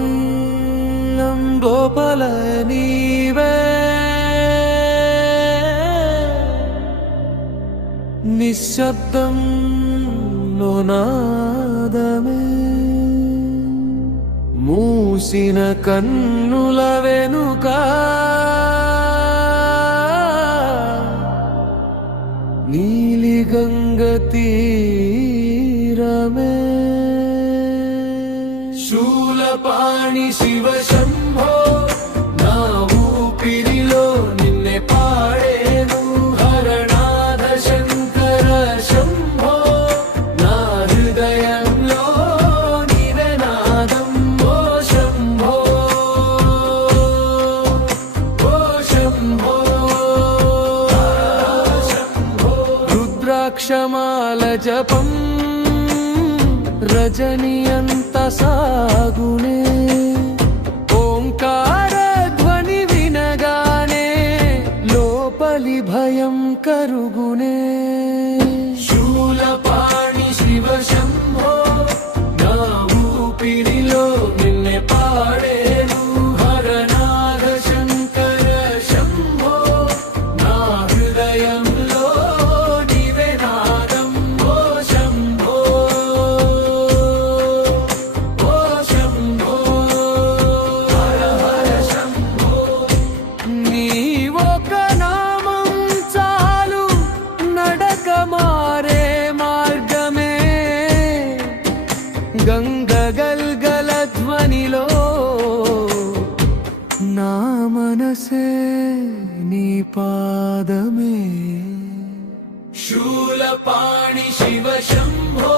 లోచల్లం లోపల నీవే నిశ్శబ్దం లోనాదమే మూసిన కన్నుల వెనుక నీలి గంగ తీరమే శూలపాణి శివ శంభో నా ఊపిరిలో నిన్నే పాడేను హరనాథ శంకర శంభో నా హృదయంలో నీవే నాదం ఓ శంభో ఓ శంభో రుద్రాక్షమాల జపం రజని అంత సాగునే ఓంకార ధ్వని వినగానే లోపలి భయం కరుగునే శూలపాణి శివ శంభో నా ఊపిరిలో నిన్నే పాడేను హరనాథ శంకర శంభో నా హృదయంలో నీవే నాదం ఓ శంభో గంగగల్గల ధ్వనిలో నా మనసే నీ పాదమే శూలపాణి శివ శంభో